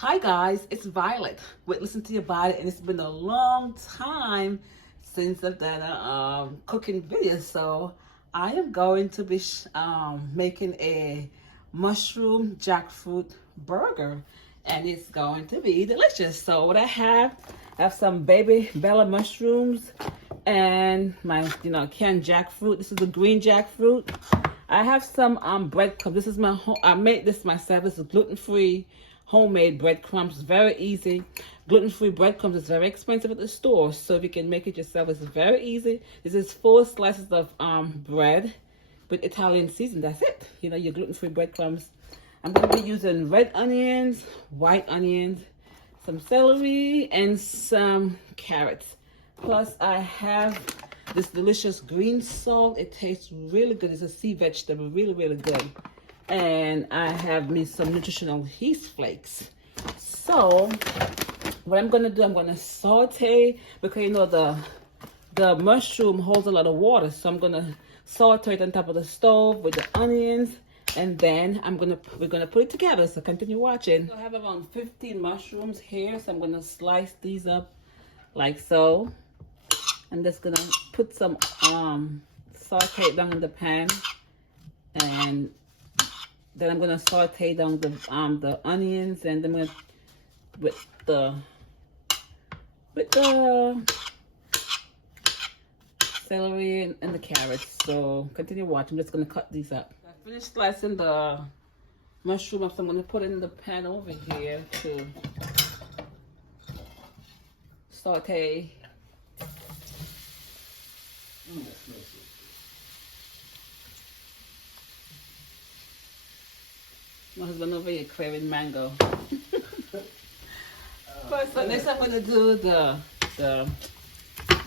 Hi guys, it's Violet with Listen to Your Body, and it's been a long time since I've done a cooking video. So I am going to be making a mushroom jackfruit burger, and it's going to be delicious. So what I have some baby bella mushrooms and my canned jackfruit. This is the green jackfruit. I have some breadcrumbs. This is I made this myself. This is gluten-free homemade breadcrumbs. It's very easy. Gluten-free breadcrumbs is very expensive at the store, so if you can make it yourself, it's very easy. This is 4 slices of bread with Italian seasoning. That's it. Your gluten-free breadcrumbs. I'm going to be using red onions, white onions, some celery, and some carrots. Plus, I have this delicious green salt. It tastes really good. It's a sea vegetable, really, really good. And I have me some nutritional yeast flakes. So what I'm gonna do, I'm gonna saute, because the mushroom holds a lot of water. So I'm gonna saute it on top of the stove with the onions, and then we're gonna put it together. So continue watching. So I have around 15 mushrooms here, so I'm gonna slice these up like so. I'm just gonna put some saute down in the pan, and then I'm gonna saute down the onions, and then with the celery and the carrots. So continue watching. I'm just gonna cut these up. I finished slicing the mushroom up, so I'm gonna put it in the pan over here to saute. My husband over here craving mango. First, so next I'm gonna do I'm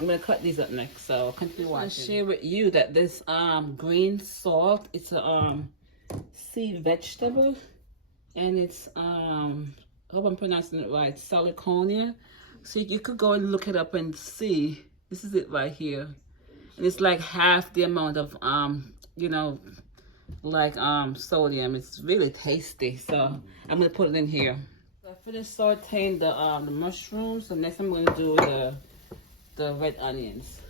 gonna cut these up next. So continue watching. I'm gonna share with you that this green salt, it's a sea vegetable, and it's I hope I'm pronouncing it right, Saliconia. So you could go and look it up and see. This is it right here, and it's like half the amount of sodium. It's really tasty. So I'm gonna put it in here. So I finished sauteing the mushrooms, so next I'm gonna do the red onions.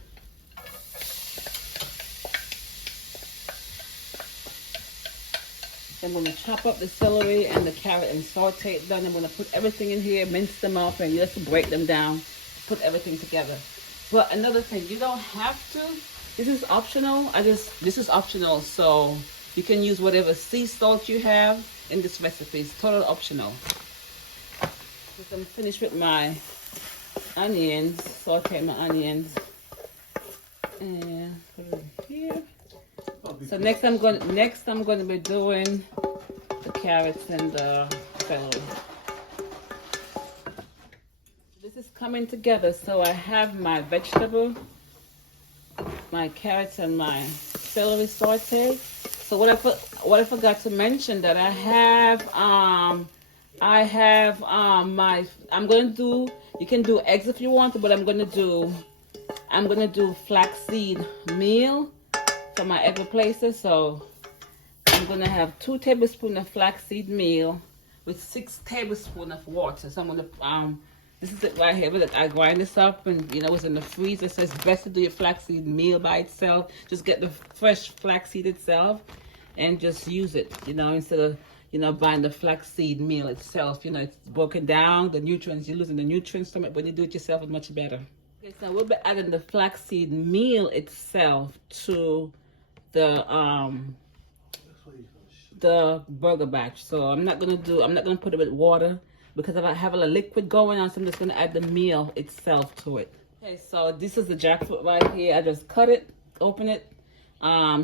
I'm gonna chop up the celery and the carrot and saute it down. I'm gonna put everything in here, mince them up, and just break them down, put everything together. But another thing, you don't have to. This is optional. This is optional, so you can use whatever sea salt you have in this recipe. It's totally optional. So I'm finished with my onions, saute my onions, and put it in here. So next I'm going to be doing the carrots and the celery. This is coming together. So I have my vegetable, my carrots, and my celery saute. So what I forgot to mention, that you can do eggs if you want, but I'm gonna do flaxseed meal for my egg replacer. So I'm gonna have 2 tablespoons of flaxseed meal with 6 tablespoons of water. So I'm gonna this is it right here. Look, I grind this up, and it's in the freezer. So it's best to do your flaxseed meal by itself. Just get the fresh flaxseed itself and just use it, instead of buying the flaxseed meal itself. It's broken down, the nutrients, you're losing the nutrients from it. When you do it yourself, it's much better. Okay, so we'll be adding the flaxseed meal itself to the burger batch. So I'm not gonna put it with water, because if I have a liquid going on, so I'm just gonna add the meal itself to it. Okay, so this is the jackfruit right here. I just cut it, open it,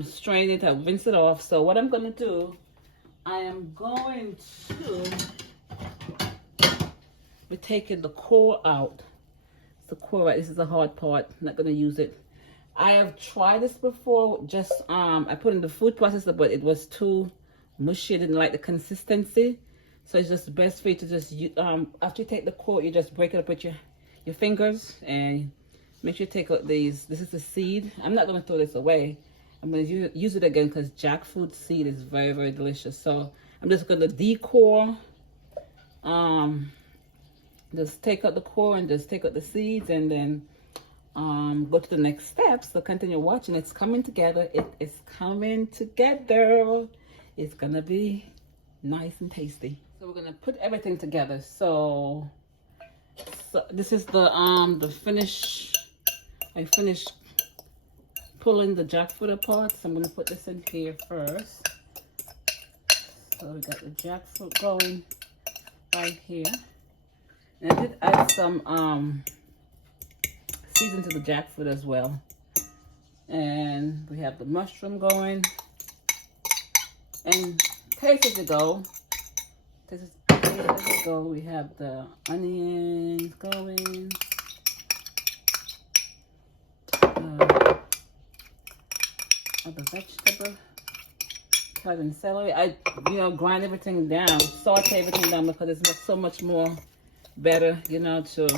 strain it, and rinse it off. So what I'm gonna do, I am going to be taking the core out. It's the core, right? This is the hard part. I'm not gonna use it. I have tried this before. Just I put in the food processor, but it was too mushy. I didn't like the consistency. So it's just best for you to just after you take the core, you just break it up with your fingers, and make sure you take out these. This is the seed. I'm not gonna throw this away. I'm going to use it again, because jackfruit seed is very, very delicious. So I'm just going to decore just take out the core and just take out the seeds, and then go to the next step. So continue watching. It's coming together. It is coming together. It's gonna be nice and tasty. So we're gonna put everything together. So this is the finish. I finished pulling the jackfruit apart, so I'm gonna put this in here first. So we got the jackfruit going right here, and I did add some season to the jackfruit as well. And we have the mushroom going, and taste as you go. Taste as you go. We have the onions going. The vegetable, carrot and celery. I grind everything down, saute everything down, because it's so much more better, to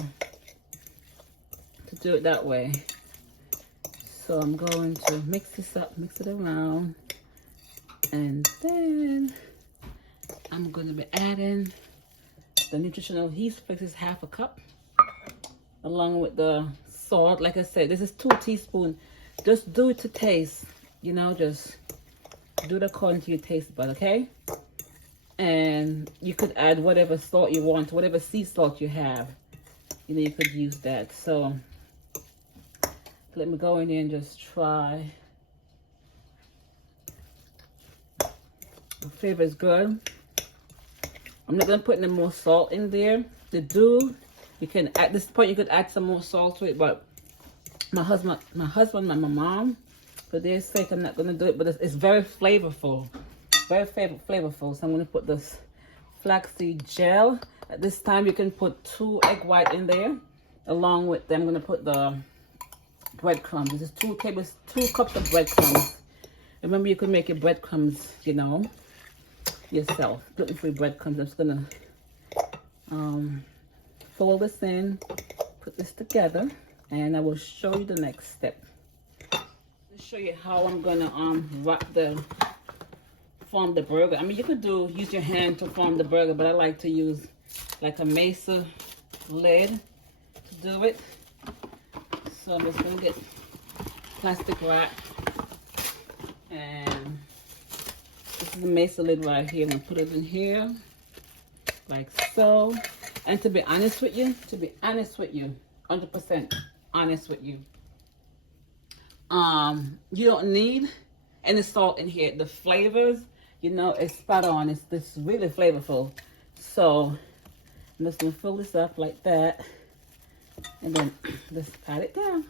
do it that way. So I'm going to mix this up, mix it around, and then I'm going to be adding the nutritional yeast. This is half a cup, along with the salt. Like I said, this is 2 teaspoons. Just do it to taste. Just do it according to your taste bud, okay? And you could add whatever salt you want, whatever sea salt you have. You could use that. So let me go in there and just try. The flavor is good. I'm not gonna put any more salt in there. You can at this point you could add some more salt to it, but my husband, my mom, for their sake, I'm not gonna do it. But it's very flavorful, very flavorful. So I'm gonna put this flaxseed gel. At this time, you can put 2 egg white in there. Along with them, I'm gonna put the breadcrumbs. This is 2 cups of breadcrumbs. Remember, you can make your breadcrumbs, yourself. Gluten-free breadcrumbs. I'm just gonna fold this in, put this together, and I will show you the next step. Show you how I'm gonna form the burger. I mean, you could use your hand to form the burger, but I like to use like a mesa lid to do it. So I'm just gonna get plastic wrap, and this is the mesa lid right here. I'm gonna put it in here like so. And to be honest with you, 100% honest with you, you don't need any salt in here. The flavors, it's spot on. It's really flavorful. So I'm just gonna fill this up like that, and then just pat it down.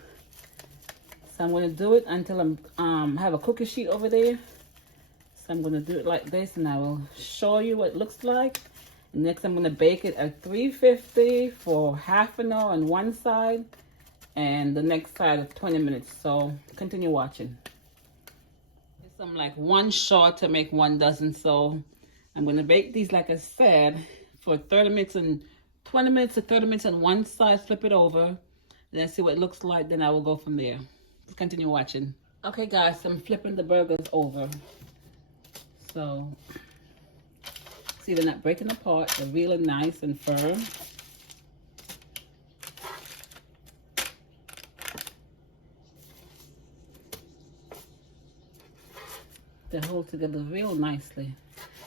So I'm gonna do it until I have a cookie sheet over there. So I'm gonna do it like this, and I will show you what it looks like. And next, I'm gonna bake it at 350 for half an hour on one side, and the next side of 20 minutes. So continue watching. I'm like 1 short to make 1 dozen. So I'm going to bake these, like I said, for 30 minutes and 20 minutes to 30 minutes on one side, flip it over, then see what it looks like, then I will go from there. Just continue watching. Okay guys, so I'm flipping the burgers over. So see, they're not breaking apart. They're really nice and firm. They hold together real nicely.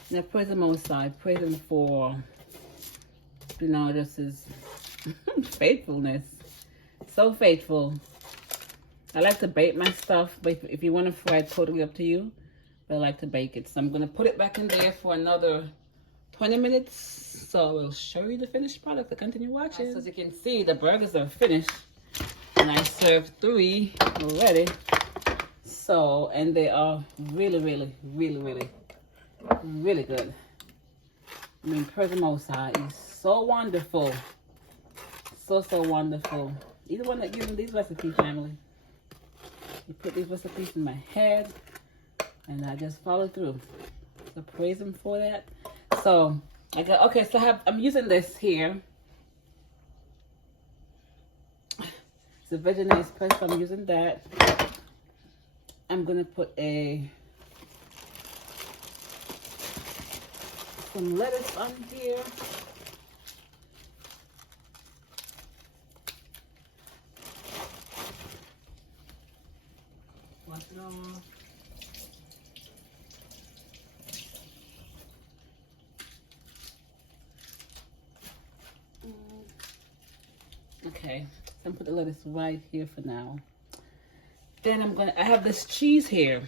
And I praise them outside. Praise them for, this is faithfulness. So faithful. I like to bake my stuff, but if you want to fry it, totally up to you. But I like to bake it. So I'm going to put it back in there for another 20 minutes. So I will show you the finished product. So continue watching. So as you can see, the burgers are finished. And I served 3 already. So, and they are really, really, really, really, really good. I mean, praise the Most High. He's so wonderful. So wonderful. He's the one that gives me these recipes, family. He put these recipes in my head, and I just follow through. So praise him for that. So I got, okay, so I'm using this here. It's a Vegenaise press, so I'm using that. I'm gonna put some lettuce on here. it off. Okay, so I'm gonna put the lettuce right here for now. Then I have this cheese here.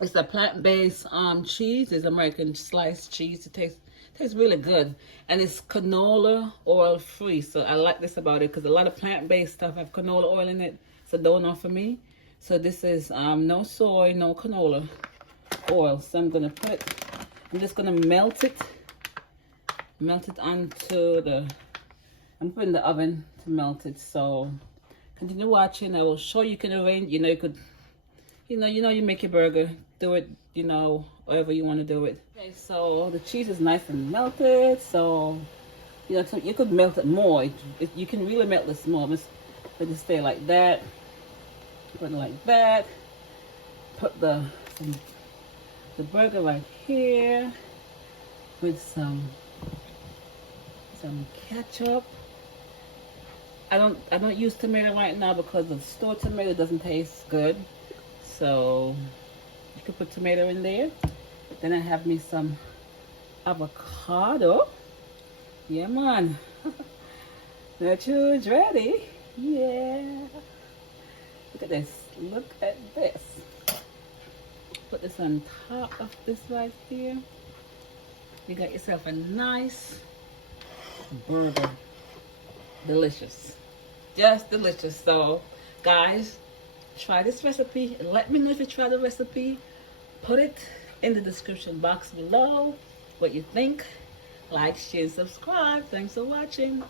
It's a plant-based cheese. It's American sliced cheese. It tastes really good, and it's canola oil free. So I like this about it because a lot of plant-based stuff have canola oil in it. It's a no-no for me. So this is no soy, no canola oil. So I'm just gonna melt it onto the. I'm putting the oven to melt it. So continue watching. I will show you can arrange. You could. You make your burger, do it, however you want to do it. Okay, so the cheese is nice and melted. So, so you could melt it more. You can really melt this more. Let it stay like that. Put it like that. Put the burger right here with some ketchup. I don't use tomato right now because the store tomato doesn't taste good. So you could put tomato in there. Then I have me some avocado. Yeah, man. The child's ready. Yeah. Look at this. Look at this. Put this on top of this right here. You got yourself a nice burger. Delicious. Just delicious. So, guys, try this recipe and let me know if you try the recipe. Put it in the description box below what you think. Like, share, subscribe. Thanks for watching.